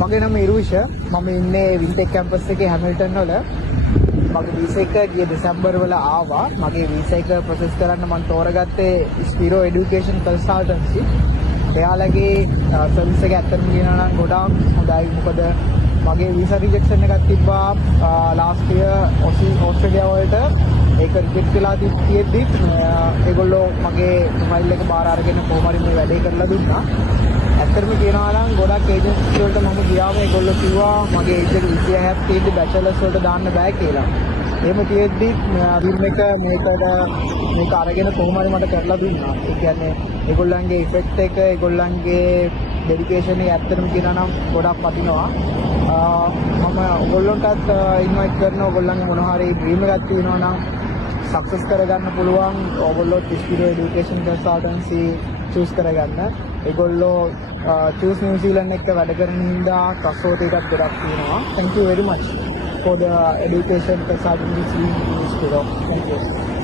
මගේ නම ඉරුෂ. මම ඉන්නේ වින්ටෙක් කැම්පස් එකේ හැමිල්ටන් වල. මගේ වීසා එක ගිය දෙසැම්බර් වල ආවා. මගේ වීසා එක ප්‍රොසෙස් කරන්න මම තෝරගත්තේ ස්පිරෝ එඩියුකේෂන් කන්සල්ටන්සි. එයාලගේ සර්විස් එක ඇත්තටම කියනවා නම් ගොඩාක් හොඳයි. මොකද මගේ වීසා රිජෙක්ෂන් එකක් තිබ්බා ලාස්ට් ඉයර් ඕස්ට්‍රේලියාව වලට. ඒක රිජෙක්ට් වෙලා තියෙද්දි ඒගොල්ලෝ මගේ ෆයිල් එක බාර අරගෙන කොහොම හරි මේ වැඩේ කරලා දුන්නා. ඇත්තටම කියනවා නම් ගොඩක් ඒජන්සි වලට මම ගියාම ඒගොල්ලෝ කිව්වා මගේ ඒජ් එක 26ක් තියෙද්දි බැචලර්ස් වලට දාන්න බෑ කියලා. එහෙම තියෙද්දි ෆිල්ම් එක මේක අරගෙන කොහොම හරි මට කරලා දුන්නා. ඒ කියන්නේ ඒගොල්ලන්ගේ ඉෆෙක්ට් එක ඒගොල්ලන්ගේ ඩෙඩිකේෂන් එක ඇත්තටම කියනවා නම් ගොඩක් වටිනවා. මම ඔයගොල්ලන්ටත් ඉන්වයිට් කරනවා ඔයගොල්ලන්ගේ මොන හරි ඩ්‍රීම් එකක් තියෙනවා නම් සක්සස් කරගන්න පුළුවන්. ඔයගොල්ලෝ ස්පිරෝ එඩියුකේෂන් කන්සල්ටන්සි චූස් කරගන්න. ඒගොල්ලෝ චූස් නිව්සීලන්ඩ් එක්ක වැඩ කරන හින්දා ට්‍රස්ට් එකක් ගොඩක් තියෙනවා. Thank you very much for the education consultancy in Spiro. Thank you.